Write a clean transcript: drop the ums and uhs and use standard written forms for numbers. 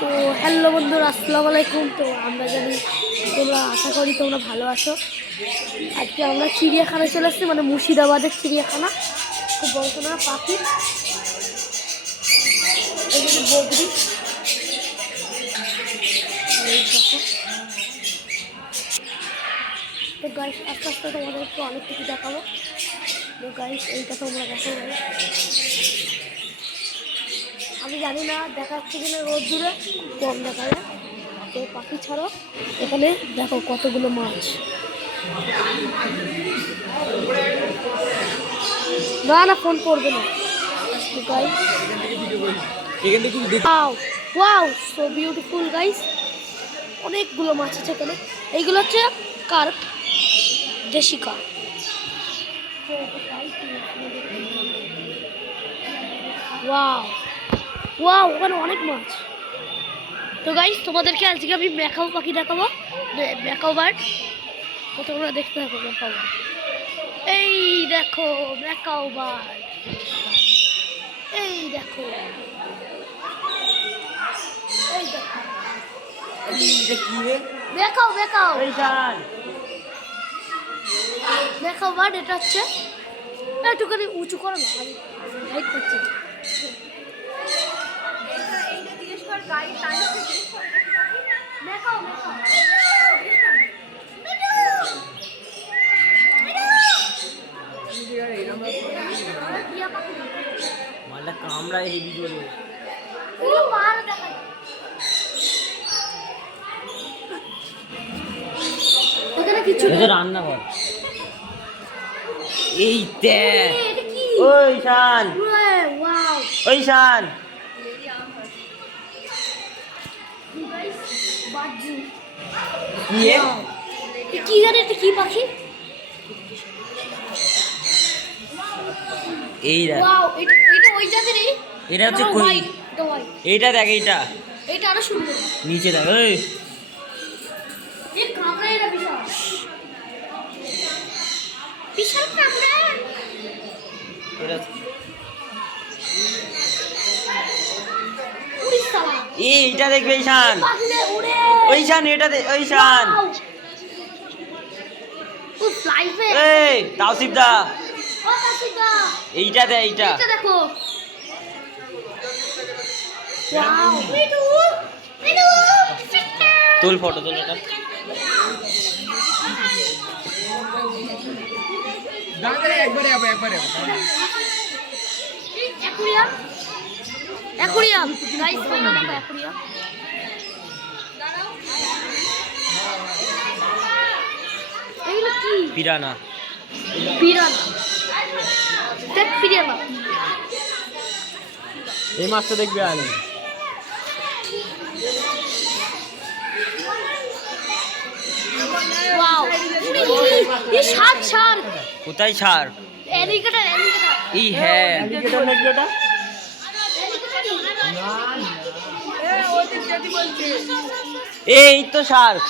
তো হ্যালো বন্ধুরা, আসসালামু আলাইকুম। তো আমরা জানি তোমরা, আশা করি তোমরা ভালো আছো। আজকে আমরা চিড়িয়াখানায় চলে এসেছি, মানে মুর্শিদাবাদের চিড়িয়াখানা। খুব বড় কোনো পাখি, এগুলো বগরি। তো গাইস, আস্তে আস্তে তোমাদেরকে অনেক কিছু দেখাবো। তো গাইস, এইটা তোমরা দেখো। আমি জানি না দেখা যাচ্ছে কিনা, রোদ দূরে কম দেখা যায়। তো পাখি ছাড়াও এখানে দেখো কতগুলো মাছ। না না, ফোন করবে না। Wow, so beautiful guys. অনেকগুলো মাছ আছে এখানে। এইগুলো হচ্ছে কার্প, দেশি কার্প। ওয়াও ওয়াও, ওখানে অনেক মাছ। তো গাইস, তোমাদেরকে আজকে আমি ম্যাকাও পাখি দেখাবো, ম্যাকাও বার্ড। তো তোমরা দেখতে থাকো ম্যাকাও বার্ড। এই দেখো ম্যাকাও বার্ড, এই দেখো, এই দেখো ম্যাকাও ম্যাকাও ম্যাকাও বার্ড। এটা হচ্ছে একটুখানি উঁচু করো না, আমি হাইট করছি। মালটা কামড়ায় হেবি জোরে। এখানে কিছু রান্না কর। এই দেখ, ওই শান, ওই শান। কি জানি এটা কি পাখি? এই দেখ, এটা ওই জাতেরই। এটা হচ্ছে হোয়াইট, এটা হোয়াইট। এইটা দেখ, এইটা এটা আরো সুন্দর। নিচে দেখ, ওই এই কামড়া, এটা বিশাল বিশাল কামড়া। এটা এইটা দেখবে, এই শান, ওই শান, এটা দেখ, ওই শান। এই তাওসিফ দা, এইটা দেখ, এইটা দেখো। তুল ফটো, তুল এটা। অ্যাকুরিয়াম গাইস, তোমরা দেখো অ্যাকুরিয়াম। এইগুলো কি? পিরানা, পিরানা। দেখ পিরানা। এই মাছটা দেখবে আনি। ওয়াও, এই শার্ক, শার্ক। কোথায় শার্ক? Alligator, alligator. এই হ্যাঁ, অ্যালিগেটর নাকি এটা? এই তো শার্ক।